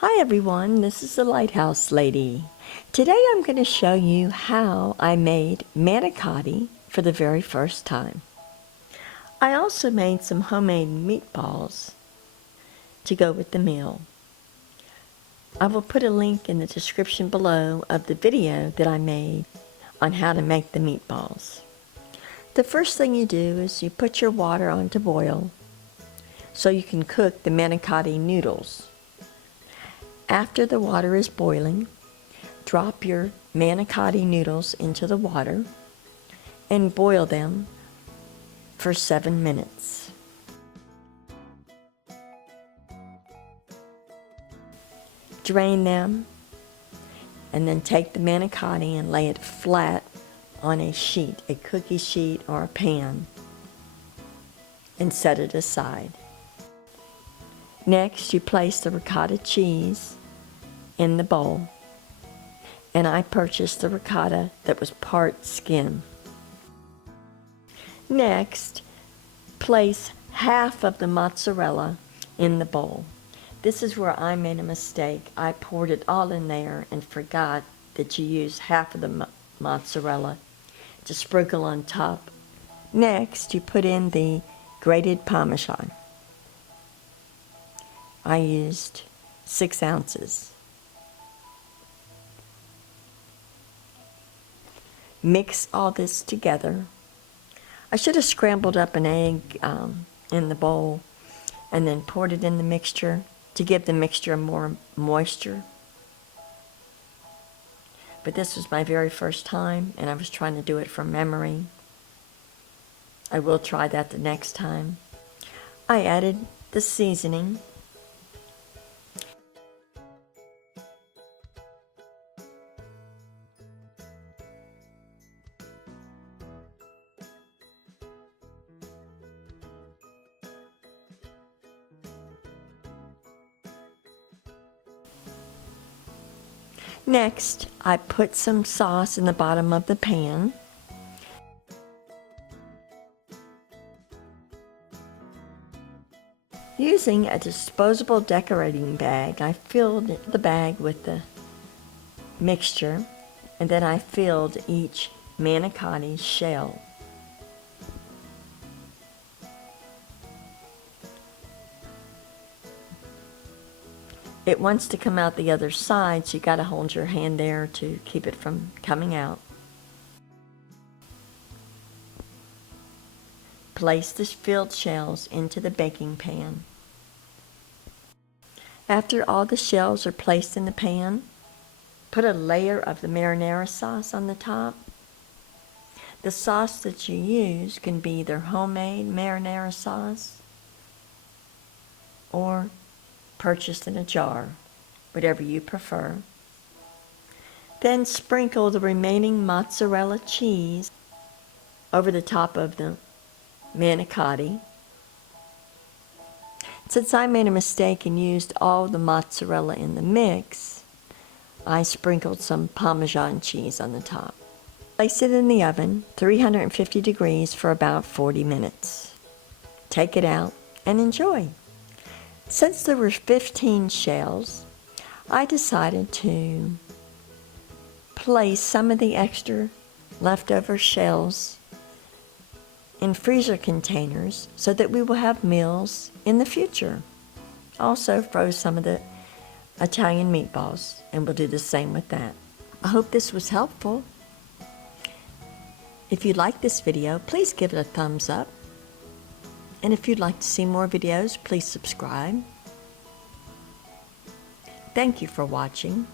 Hi everyone, this is the Lighthouse Lady. Today I'm going to show you how I made manicotti for the very first time. I also made some homemade meatballs to go with the meal. I will put a link in the description below of the video that I made on how to make the meatballs. The first thing you do is you put your water on to boil so you can cook the manicotti noodles. After the water is boiling, drop your manicotti noodles into the water and boil them for 7 minutes. Drain them and then take the manicotti and lay it flat on a sheet, a cookie sheet or a pan, and set it aside. Next, you place the ricotta cheese in the bowl, and I purchased the ricotta that was part skim. Next, place half of the mozzarella in the bowl. This is where I made a mistake. I poured it all in there and forgot that you use half of the mozzarella to sprinkle on top. Next, you put in the grated Parmesan. I used 6 ounces. Mix all this together. I should have scrambled up an egg in the bowl and then poured it in the mixture to give the mixture more moisture. But this was my very first time and I was trying to do it from memory. I will try that the next time. I added the seasoning. Next, I put some sauce in the bottom of the pan. Using a disposable decorating bag, I filled the bag with the mixture, and then I filled each manicotti shell. It wants to come out the other side, so you got to hold your hand there to keep it from coming out. Place the filled shells into the baking pan. After all the shells are placed in the pan, put a layer of the marinara sauce on the top. The sauce that you use can be either homemade marinara sauce or purchased in a jar, whatever you prefer. Then sprinkle the remaining mozzarella cheese over the top of the manicotti. Since I made a mistake and used all the mozzarella in the mix, I sprinkled some Parmesan cheese on the top. Place it in the oven, 350 degrees, for about 40 minutes. Take it out and enjoy. Since there were 15 shells, I decided to place some of the extra leftover shells in freezer containers so that we will have meals in the future. Also froze some of the Italian meatballs, and we'll do the same with that. I hope this was helpful. If you like this video, please give it a thumbs up. And if you'd like to see more videos, please subscribe. Thank you for watching.